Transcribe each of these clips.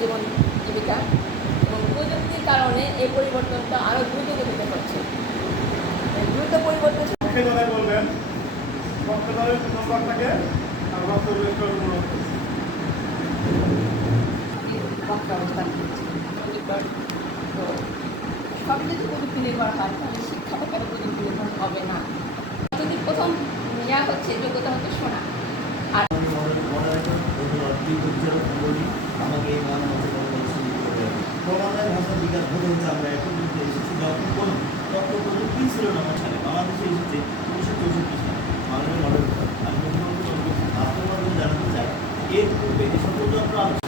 জীবন জীবিকা এবং প্রযুক্তির কারণে এই পরিবর্তনটা আরও দ্রুত গতিতে হচ্ছে। দ্রুত পরিবর্তন বলবেন তো সবই যদি প্রযুক্তি নির্ভর হয় তাহলে শিক্ষাটা কেন প্রযুক্তি নির্ভর হবে না। যদি প্রথম নেওয়া হচ্ছে যোগ্যতা হচ্ছে শোনা আর মনে- মনে আমাকে এই দেওয়ার জন্য। ক্রমান্বয়ে ভাষা বিকাশ ঘটে হচ্ছে, আমরা এখন কিন্তু এসেছি যখন কোনো তথ্য ছিল না আমার সাথে বাংলাদেশে এসেছে উনিশশো চৌষট্টি সালে মাননীয় মডেল আমি মুখ্যমন্ত্রী আপনার জানাতে চাই, এর পূর্বে এ সম্পর্কে যন্ত্র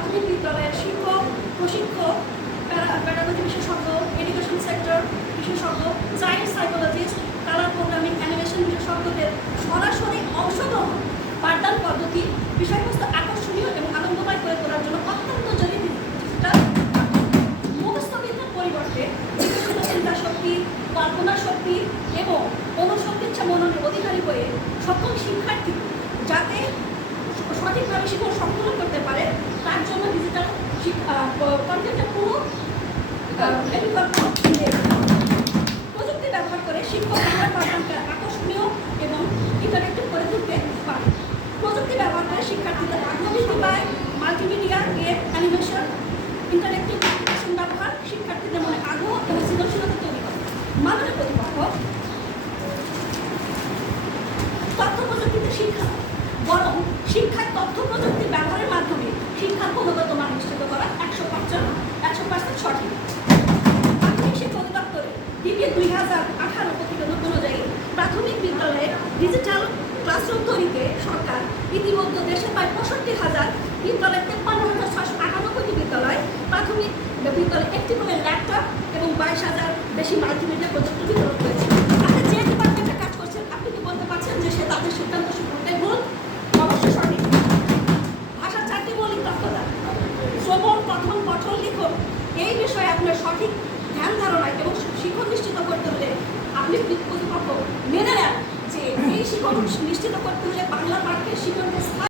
প্রাথমিক বিদ্যালয়ের শিক্ষক, প্রশিক্ষক প্যারাগজি বিশেষজ্ঞ এডুকেশন সেক্টর বিশেষজ্ঞ child psychologist colour programming animation বিশেষজ্ঞদের সরাসরি অংশগ্রহণ, পাঠদান পদ্ধতি, বিষয়বস্তু আকর্ষণীয় এবং আনন্দময় করে তোলার জন্য অত্যন্ত জরুরি ডিজিটাল মুখস্থবিদ্যার পরিবর্তে চিন্তা শক্তি, কল্পনা শক্তি এবং অনুসন্ধিচ্ছা মননের অধিকারী হয়ে সকল শিক্ষার্থী যাতে সঠিকভাবে শিক্ষা সম্পূর্ণ করতে পারে তার জন্য ডিজিটাল কন্টেন্টের পুরো প্রযুক্তি ব্যবহার করে শিক্ষক বাংলা পাঠদানকে আকর্ষণীয় এবং ইন্টারেক্টিভ করে তুলতে পারে প্রযুক্তি ব্যবহার করে শিক্ষার্থীদের আগ্রহ বৃদ্ধি পায় multimedia game animation interactive application ব্যবহার আগ্রহ এবং সৃজনশীলতা তৈরি করে মাননীয় প্রতিপক্ষ তথ্য প্রযুক্তিতে শিক্ষা বরং শিক্ষার তথ্য প্রযুক্তি ব্যবহারের মাধ্যমে শিক্ষার গুণগত মান নিশ্চিত করা একশো পঞ্চান্ন একশো পার্সেন্ট সঠিক ডিবি দুই হাজার আঠারো প্রতিবেদন অনুযায়ী প্রাথমিক বিদ্যালয়ের ডিজিটাল ক্লাসরুম তৈরিতে সরকার ইতিমধ্যে দেশে প্রায় পঁয়ষট্টি হাজার বিদ্যালয় তেপ্পান্ন হাজার ছশো আটানব্বইটি বিদ্যালয়, প্রাথমিক বিদ্যালয়ে একটি করে ল্যাপটপ এবং বাইশ হাজার বেশি মাল্টিমিডিয়া প্রযুক্তি বিতরণ করেছে। কাজ করছেন আপনি কি বলতে পারছেন যে সে তাদের অবশ্যই সঠিক। এই বিষয়ে সঠিক ধ্যান ধারণা এবং শিক্ষণ নিশ্চিত করতে হলে আপনি প্রতিপক্ষ মেনে নেন যে এই শিক্ষণ নিশ্চিত করতে হলে বাংলা পাঠ্যের শিক্ষণকে